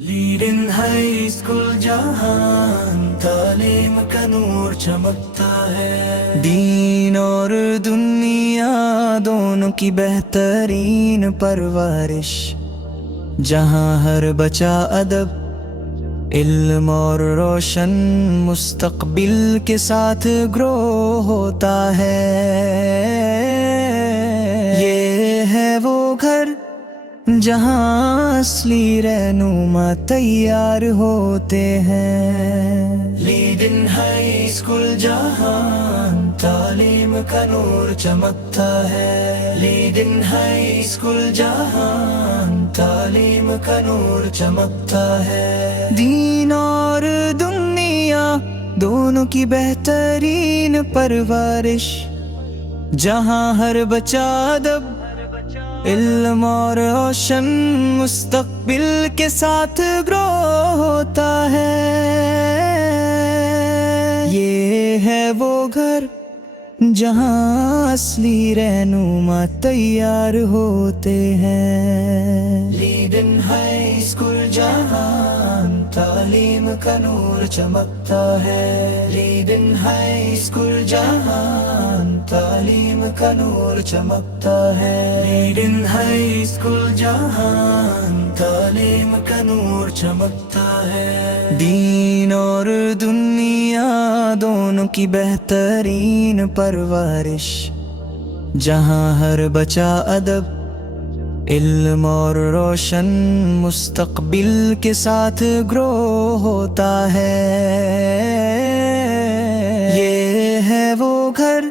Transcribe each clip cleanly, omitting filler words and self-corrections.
Laden high school جہاں تعلیم کا نور چمکتا ہے، دین اور دنیا دونوں کی بہترین پرورش، جہاں ہر بچہ ادب، علم اور روشن مستقبل کے ساتھ گرو ہوتا ہے۔ یہ ہے وہ گھر جہاں اصلی رہنما تیار ہوتے ہیں۔ لیڈن ہائی اسکول جہاں تعلیم کا نور چمکتا ہے، لیڈن ہائی اسکول جہاں تعلیم کا نور چمکتا ہے، دین اور دنیا دونوں کی بہترین پرورش، جہاں ہر بچہ ادب، علم اور روشن مستقبل کے ساتھ گرو ہوتا ہے۔ یہ ہے وہ گھر جہاں اصلی رہنما تیار ہوتے ہیں۔ لیڈن ہائی اسکول جہاں تعلیم کا نور چمکتا ہے، لیڈن ہائی اسکول جہاں تعلیم کا نور چمکتا ہے، لیڈن ہائی اسکول جہاں تعلیم کا نور چمکتا ہے، دین اور دنیا دونوں کی بہترین پرورش، جہاں ہر بچہ ادب، علم اور روشن مستقبل کے ساتھ گرو ہوتا ہے۔ یہ ہے وہ گھر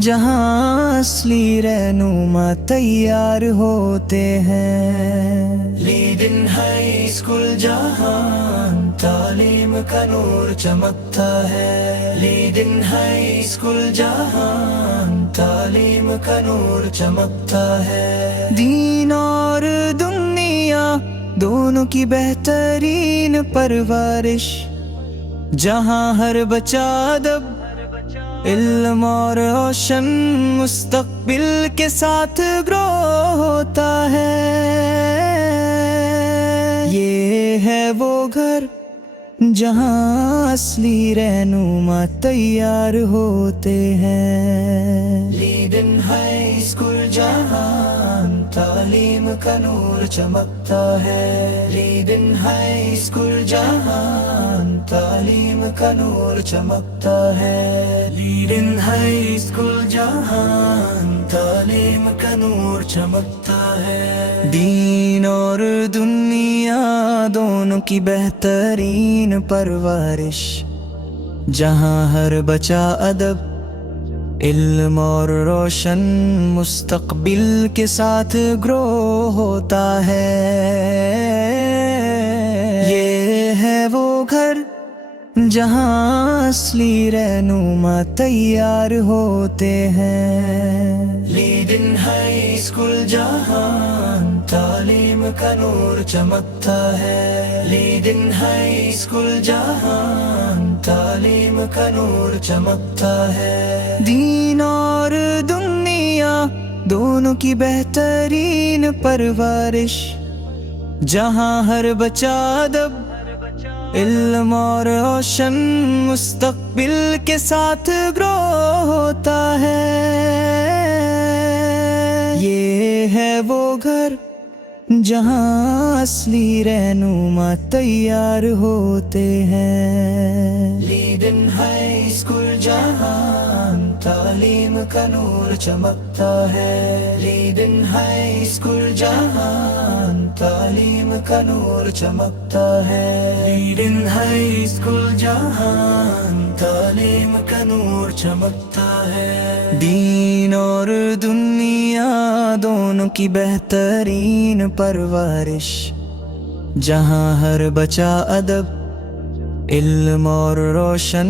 جہاں اصلی رہنما تیار ہوتے ہیں۔ لیڈن ہائی اسکول جہاں تعلیم کا نور چمکتا ہے، لیڈن ہائی اسکول جہاں تعلیم کا نور چمکتا ہے، دین اور دنیا دونوں کی بہترین پرورش، جہاں ہر بچہ ادب، علم اور روشن مستقبل کے ساتھ گرو ہوتا ہے۔ یہ ہے وہ گھر جہاں اصلی رہنما تیار ہوتے ہیں۔ لیڈن ہائی اسکول جہاں تعلیم کا نور چمکتا ہے، لیڈن ہائی اسکول جہاں تعلیم کا نور چمکتا ہے، لیڈن ہائی اسکول جہاں تعلیم کا نور چمکتا ہے، دین اور دنیا دونوں کی بہترین پرورش، جہاں ہر بچہ ادب، علم اور روشن مستقبل کے ساتھ گرو ہوتا ہے۔ یہ ہے وہ گھر جہاں اصلی رہنما تیار ہوتے ہیں۔ لیڈن ہائی اسکول جہاں تعلیم کا نور چمکتا ہے، لیڈن ہائی اسکول جہاں تعلیم کا نور چمکتا ہے، دین اور دنیا دونوں کی بہترین پرورش، جہاں ہر بچہ ادب، علم اور روشن مستقبل کے ساتھ گرو ہوتا ہے۔ یہ ہے وہ گھر جہاں اصلی رہنما تیار ہوتے ہیں۔ لیڈن ہائی اسکول جہاں تعلیم کا نور چمکتا ہے، لیڈن ہائی اسکول جہاں تعلیم کا نور چمکتا ہے، لیڈن ہائی اسکول جہاں تعلیم کا نور چمکتا ہے، دین اور دنیا دونوں کی بہترین پرورش، جہاں ہر بچہ ادب، علم اور روشن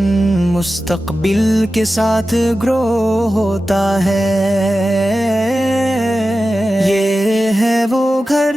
مستقبل کے ساتھ گرو ہوتا ہے۔ یہ ہے وہ گھر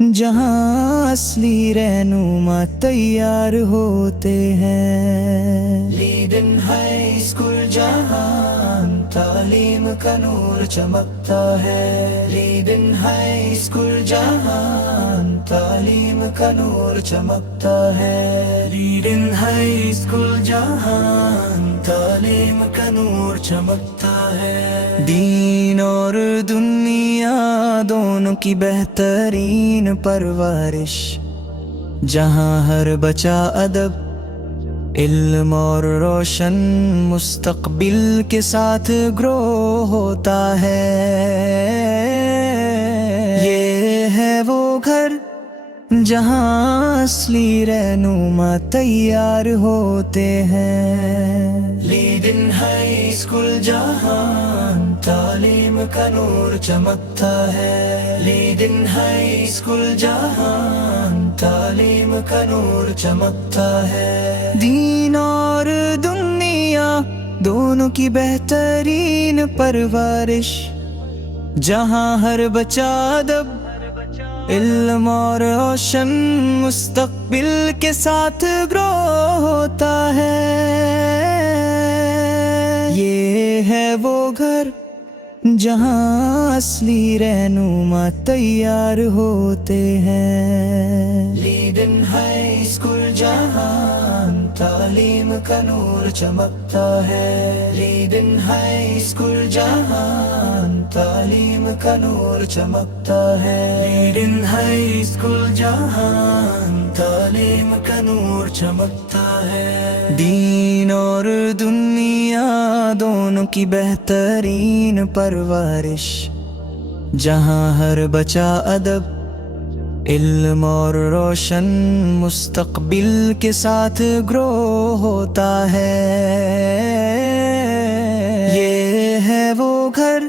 جہاں اصلی رہنما تیار ہوتے ہیں۔ لیڈن ہائی اسکول جہاں تعلیم کا نور چمکتا ہے۔ لیڈن ہائی اسکول جہاں تعلیم کا نور چمکتا ہے۔ لیڈن ہائی اسکول جہاں تعلیم کا نور چمکتا ہے۔ دین اور دنیا دونوں کی بہترین پرورش، جہاں ہر بچہ ادب، علم اور روشن مستقبل کے ساتھ گرو ہوتا ہے۔ یہ ہے وہ گھر جہاں اصلی رہنما تیار ہوتے ہیں۔ لیڈن ہائی اسکول جہاں تعلیم کا نور چمکتا ہے۔ لیڈن ہائی اسکول جہاں تعلیم کا نور چمکتا ہے۔ دین اور دنیا دونوں کی بہترین پرورش، جہاں ہر بچہ ادب، علم اور روشن مستقبل کے ساتھ گرو ہوتا ہے۔ یہ ہے وہ گھر جہاں اصلی رہنما تیار ہوتے ہیں۔ لیڈن ہائی اسکول جہاں تعلیم کا نور چمکتا ہے۔ لیڈن ہائی اسکول جہاں تعلیم کا نور چمکتا ہے۔ لیڈن ہائی اسکول جہاں تعلیم کا نور چمکتا ہے۔ دین اور دنیا دونوں کی بہترین پرورش، جہاں ہر بچہ ادب، علم اور روشن مستقبل کے ساتھ گرو ہوتا ہے۔ یہ ہے وہ گھر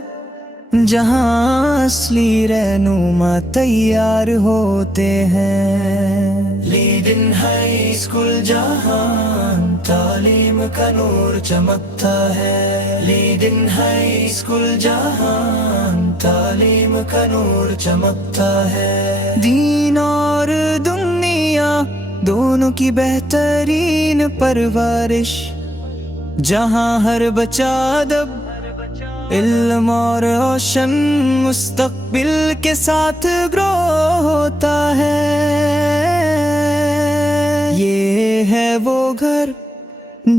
جہاں اصلی رہنما تیار ہوتے ہیں۔ لیڈن ہائی اسکول جہاں تعلیم کا نور چمکتا ہے۔ لیڈن ہائی اسکول جہاں تعلیم کا نور چمکتا ہے۔ دین اور دنیا دونوں کی بہترین پرورش، جہاں ہر بچہ ادب، علم اور روشن مستقبل کے ساتھ گرو ہوتا ہے۔ یہ ہے وہ گھر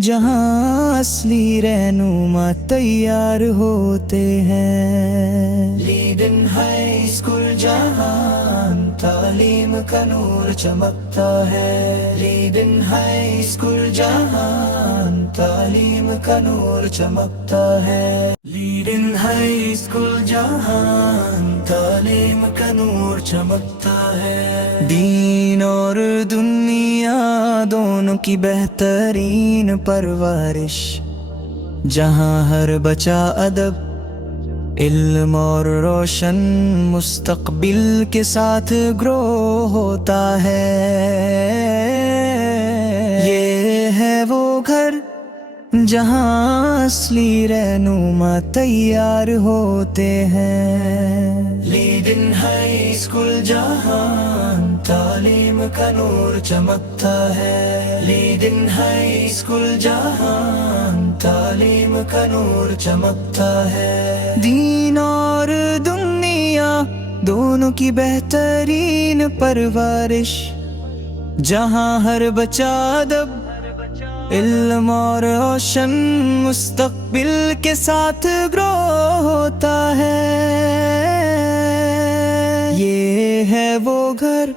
جہاں اصلی رہنما تیار ہوتے ہیں۔ لیڈن ہائی اسکول جہاں تعلیم کا نور چمکتا ہے۔ لیڈن ہائی اسکول جہاں تعلیم کا نور چمکتا ہے۔ لیڈن ہائی اسکول جہاں تعلیم کا نور چمکتا ہے۔ دین اور دنیا دونوں کی بہترین پرورش، جہاں ہر بچہ ادب، علم اور روشن مستقبل کے ساتھ گرو ہوتا ہے۔ یہ ہے وہ گھر جہاں اصلی رہنما تیار ہوتے ہیں۔ لیڈن ہائی اسکول جہاں تعلیم کا نور چمکتا ہے۔ لیڈن ہائی اسکول جہاں تعلیم کا نور چمکتا ہے۔ دین اور دنیا دونوں کی بہترین پرورش، جہاں ہر بچہ ادب، علم اور روشن مستقبل کے ساتھ گرو ہوتا ہے۔ یہ ہے وہ گھر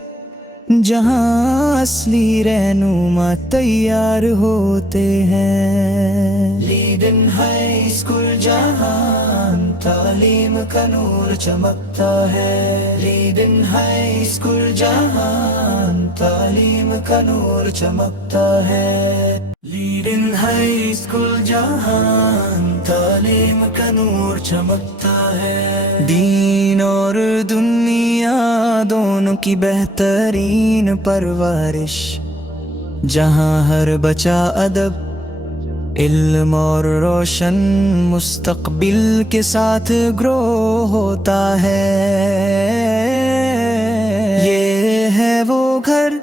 جہاں اصلی رہنما تیار ہوتے ہیں۔ لیڈن ہائی اسکول جہاں تعلیم کا نور چمکتا ہے۔ لیڈن ہائی اسکول جہاں تعلیم کا نور چمکتا ہے۔ لیڈن ہائی اسکول جہاں تعلیم کا نور چمکتا ہے۔ دین اور دنیا دونوں کی بہترین پرورش، جہاں ہر بچہ ادب، علم اور روشن مستقبل کے ساتھ گرو ہوتا ہے۔ یہ ہے وہ گھر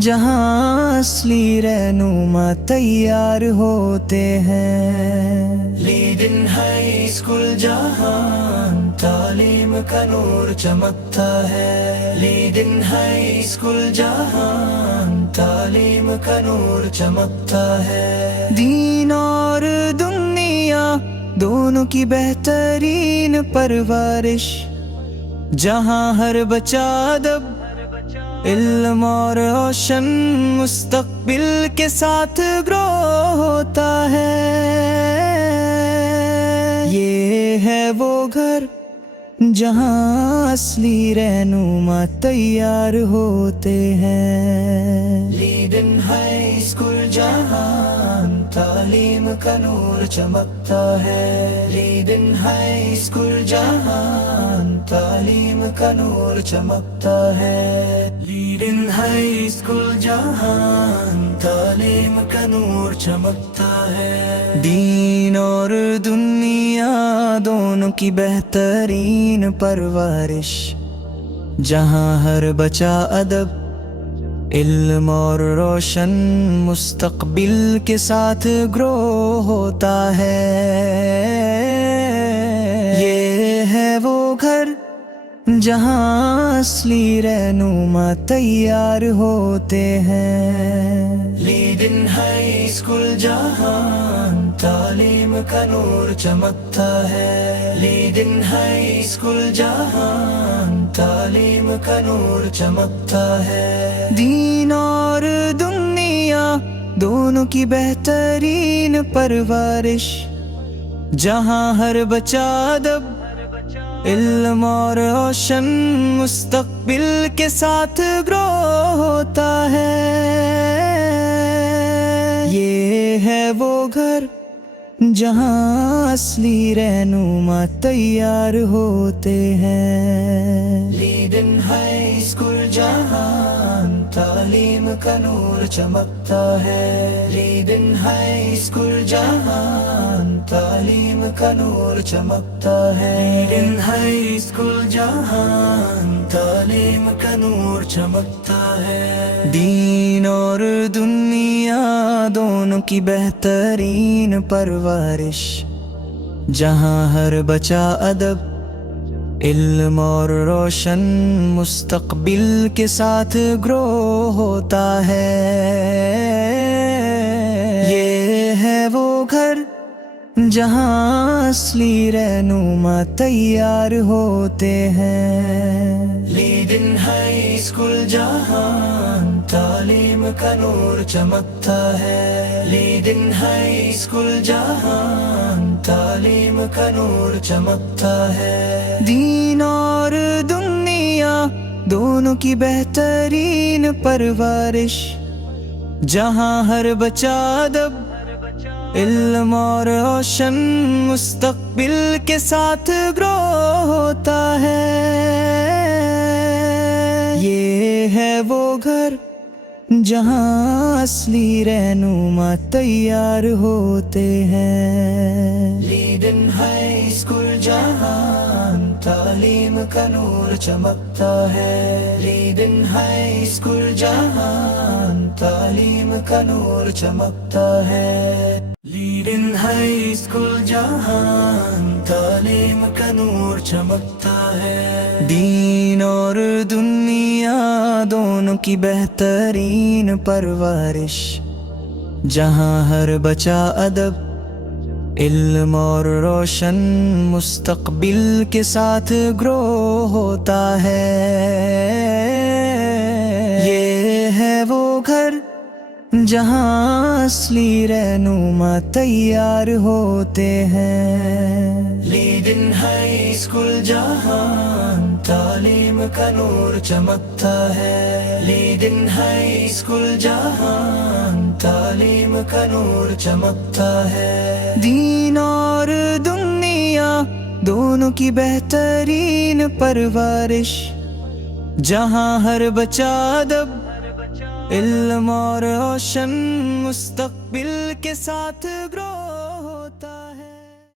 جہاں اصلی رہنما تیار ہوتے ہیں۔ لیڈن ہائی اسکول جہاں تعلیم کا نور چمکتا ہے۔ لیڈن ہائی اسکول جہاں تعلیم کا نور چمکتا ہے۔ دین اور دنیا دونوں کی بہترین پرورش، جہاں ہر بچہ ادب، علم اور روشن مستقبل کے ساتھ گرو ہوتا ہے۔ یہ ہے وہ گھر جہاں اصلی رہنما تیار ہوتے ہیں۔ لیڈن ہائی اسکول جہاں تعلیم کا نور چمکتا ہے۔ لیڈن ہائی اسکول جہاں تعلیم کا نور چمکتا ہے۔ لیڈن ہائی اسکول جہاں تعلیم کا نور چمکتا ہے۔ دین اور دنیا دونوں کی بہترین پرورش، جہاں ہر بچہ ادب، علم اور روشن مستقبل کے ساتھ گرو ہوتا ہے۔ یہ ہے وہ گھر جہاں اصلی رہنما تیار ہوتے ہیں۔ لیڈن ہائی اسکول جہاں تعلیم کا نور چمکتا ہے۔ لیڈن ہائی اسکول جہاں تعلیم کا نور چمکتا ہے۔ دین اور دنیا دونوں کی بہترین پرورش، جہاں ہر بچہ ادب، علم اور روشن مستقبل کے ساتھ گرو ہوتا ہے۔ یہ ہے وہ گھر جہاں اصلی رہنما تیار ہوتے ہیں۔ لیڈن ہائی اسکول جہاں تعلیم کا نور چمکتا ہے۔ لیڈن ہائی اسکول جہاں تعلیم کا نور چمکتا ہے۔ لیڈن ہائی اسکول جہاں تعلیم کا نور چمکتا ہے۔ دین اور دنیا دونوں کی بہترین پرورش، جہاں ہر بچہ ادب، علم اور روشن مستقبل کے ساتھ گرو ہوتا ہے۔ یہ ہے وہ گھر جہاں اصلی رہنما تیار ہوتے ہیں۔ لیڈن ہائی اسکول جہاں تعلیم کا نور چمکتا ہے۔ لیڈن ہائی اسکول جہاں تعلیم کا نور چمکتا ہے۔ دین اور دنیا دونوں کی بہترین پرورش، جہاں ہر بچہ ادب، علم اور روشن مستقبل کے ساتھ گرو ہوتا ہے۔ یہ ہے وہ گھر جہاں اصلی رہنما تیار ہوتے ہیں۔ لیڈن ہائی اسکول جہاں تعلیم کا نور چمکتا ہے۔ لیڈن ہائی اسکول جہاں تعلیم کا نور چمکتا ہے۔ لیڈن ہائی اسکول جہاں تعلیم کا نور چمکتا ہے۔ دین اور دنیا دونوں کی بہترین پرورش، جہاں ہر بچہ ادب، علم اور روشن مستقبل کے ساتھ گرو ہوتا ہے۔ یہ ہے وہ گھر جہاں اصلی رہنما تیار ہوتے ہیں۔ لیڈن ہائی اسکول جہاں تعلیم کا نور چمکتا ہے۔ لیڈن ہائی اسکول جہاں تعلیم کا نور چمکتا ہے۔ دین اور دنیا دونوں کی بہترین پرورش، جہاں ہر بچہ ادب، علم اور روشن مستقبل کے ساتھ گرو